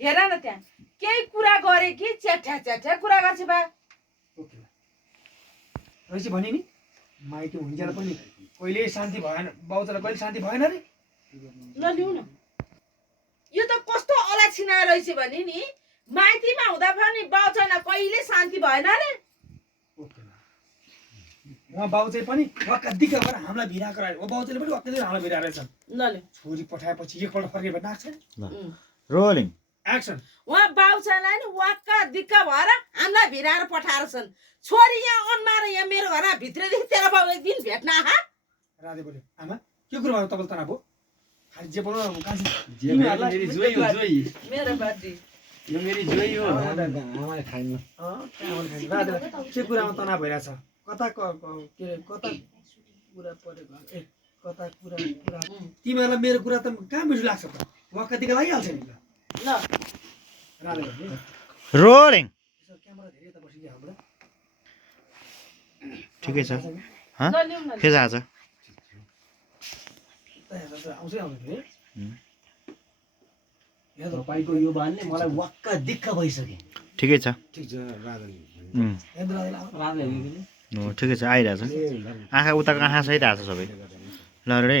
हेर न त्यहाँ केही कुरा गरे कि च्याठ्या कुरा गर्छ बा ओके रहेछ भने नि माइती हुन्जेल पनि कहिले शान्ति भएन बाउचालाई कहिले शान्ति भएन रे ल लिउ न यो त कस्तो अलाछिना रहेछ भने नि माइतीमा हुँदा पनि बाउचालाई कहिले शान्ति भएन रे ओके उहाँ बाउ चाहिँ पनि वाक्का दिक्क भएर हामीलाई भिराएको रहेछ ओ बाउचाले पनि वाक्कै हामीलाई भिराएर रहेछन् ल ल छोरी पठाएपछि एकपल्ट फर्केर नाक्छ रोलिङ एक्सन उहाँ बाउचालाई नि वाक्का दिक्क भएर हामीलाई भिराएर पठाएर छन् छोरी यहाँ अनमार यहाँ मेरो घरमा भित्रदेखि तेरो बाउ एक दिन भेट्न आहा राधे बोल्यो आमा के कुरो भयो तपाईँले तनाव हो खालि जे बोल्नु मेरी जोई हो जोई मेरो बाटी यो मेरी जोई हो आमाले खाइनु राधे के कुरामा तनाव भइरहेछ कता के कता कुरा परेको ए कता कुरा तिमीहरूलाई मेरो कुरा त कहाँ मिठो लाग्छ त वाक्कातिका लागिहाल्छ नि ल राधे बोल्यो रोलिङ क्यामेरा धेरै त बसिदियो हाम्रो ठिकै छ ल लिउ न के आज आउँछै आउँथ्यो है तपाईको यो बानले मलाई वाक्क दिक्क भइसक्यो ठिकै छ ठीक छ राधन ठिकै छ आइरहेछ आँखा उताको आँखा सहित आएको छ सबै ल रे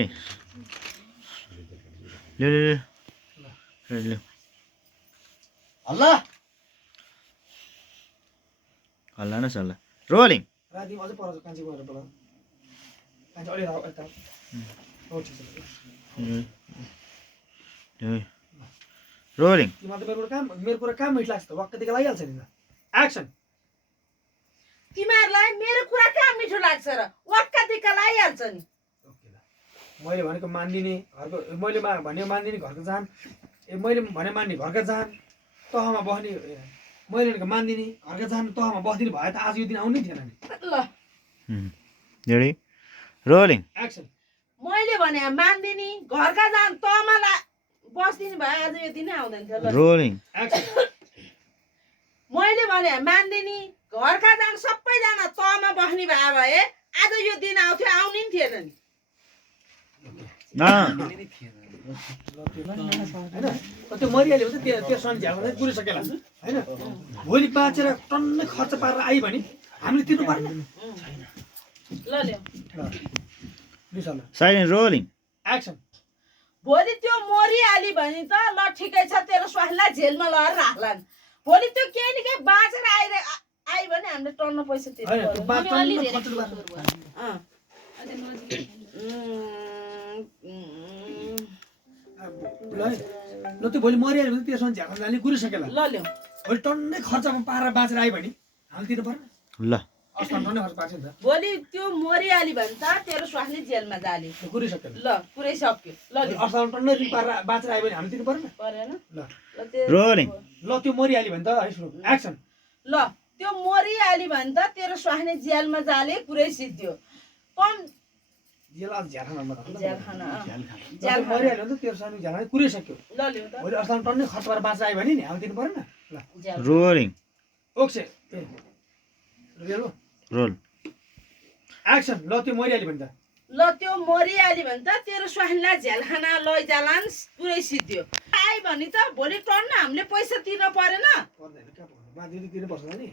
लिउ लिउ लिउ हल्ला हल्ला न सल्ला रोलिङ राति अझै पर कान्छी गएर बोला कान्छी अलि यता हो ठिक छ रोलिङ तिमीलाई त मेरो कुरा कहाँ मिठो लाग्छ त वाक्कातिका लागिहाल्छ नि त एक्सन तिमीहरूलाई मेरो कुरा कहाँ मिठो लाग्छ र वाक्का दिक्क लागिहाल्छ नि मैले भनेको मान्दिने घरको मैले भने मान्दिने घरको जान ए मैले भने मान्ने घरका जान तहमा बस्ने मैले भनेको मान्दिने घरका जान तहमा बस्दिने भए त आज यो दिन आउनै थिएन नि ल रेडी रोलिङ एक्सन मैले भने मान्दिनी घरका जान तमा बस्दिने भए आज यो दिनै आउँदैन थियो ल रोलिङ एक्सन मैले भने मान्दिनी घरका जान सबैजना तमा बस्ने भए आज यो दिन आउँथ्यो आउनै थिएन नि त्यो मरिहाल्यो भने त्यससँग झ्याल्न पुरिसकेला होइन भोलि बाँचेर टन्नै खर्च पारेर आयो भने हामीले तिर्नु पर्ने ल ल्याऊ साइलेन्ट रोलिङ एक्सन भोलि त्यो मरिहाली भने त ल ठिकै छ तेरो स्वास्नीलाई जेलमा लगेर राख्लान् भोलि त्यो केही न केही बाँचेर आयो भने हामीले टन्न पैसा तिर्नु ल त्यो भोलि मरिहाल्यो भने त्यसमा झ्याल्न जाने गुरिसकेला ल ल्याऊ भोलि टन्नै खर्चमा पारेर बाँचेर आयो भने हामीले तिर्नु पर्ने ल अस्ति टन्नै खर्च पाएको छ नि त भोलि त्यो मरिहाली भने त तेरो स्वास्नी जेलमा जाले गुरिसकेला ल पुरै सक्यो ल अस्ति टन्नै दिन पारेर बाँचेर आयो भने हामीले तिर्नु पर्ने परेन ल रोलिङ ल त्यो मरिहाल्यो भने त है सुरु एक्सन ल त्यो मरिहाली भने त तेरो स्वास्नी जेलमा जाले पुरै सिद्धियो कम जेल आज झ्याल्न जेल खाना मरिहाल्यो भने त त्यो सानो झ्याल्न कुरिसक्यो ल ल्याऊ त भोलि अस्ति टन्नै खर्च पारेर बाँचेर आयो भने नि हामीले तिर्नु पर्ने ल रोलिङ ओके रेलो रोल एक्सन ल त्यो मरिहाल्यो भने त ल त्यो मरिहाली भने त तेरो स्वास्नीलाई झ्यालखाना लैजालान् पुरै सिद्धियो आयो भने त भोलि टन्न हामीले पैसा तिर्न परेन पर्दैन कहाँ पर्दैन बाँधिनु तिर्नुपर्छ नि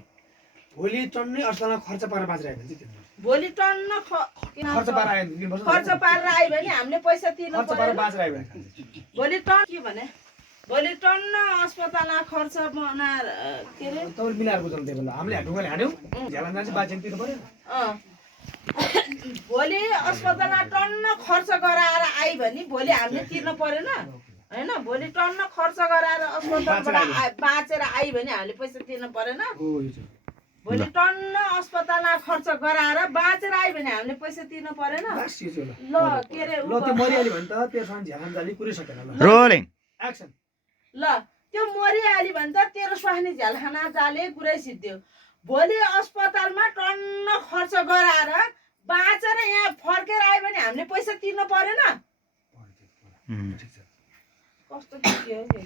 भोलि टन्नै अस्तिलाई खर्च पारेर बाँचेर आयो भने चाहिँ तिर्नु भोलि टन्न खर्च पारेर आयो भने तिर्नुपर्छ खर्च पारेर आयो भने हामीले पैसा तिर्न खर्च पारेर परेन बाँचेर आयो भने भोलि टन के भने भोलि टन्न अस्पतालमा खर्च बनाएर के अरे तपाईँले मिलाएर बुझाउनु त्यो बेला हामीले ढुङ्गाले हान्यौँ झ्यालन जान्छ बाँचेर तिर्नु पऱ्यो भोलि अस्पतालमा टन्न खर्च गराएर आयो भने भोलि हामीले तिर्न परेन होइन भोलि टन्न खर्च गराएर अस्पतालबाट बाँचेर आयो भने हामीले पैसा तिर्न परेन भोलि टन्न अस्पतालमा खर्च गराएर बाँचेर आयो भने हामीले पैसा तिर्न परेन ल के अरे ल त्यो मरिहाल्यो भने त त्योसँग झ्यालन जाली कुरिसकेन ल रोलिङ एक्सन ल त्यो मरिहाल्यो भने त तेरो स्वास्नी झ्यालखाना जाले पुरै सिद्धियो भोलि अस्पतालमा टन्न खर्च गराएर बाँचेर यहाँ फर्केर आयो भने हामीले पैसा तिर्न परेन कस्तो के हो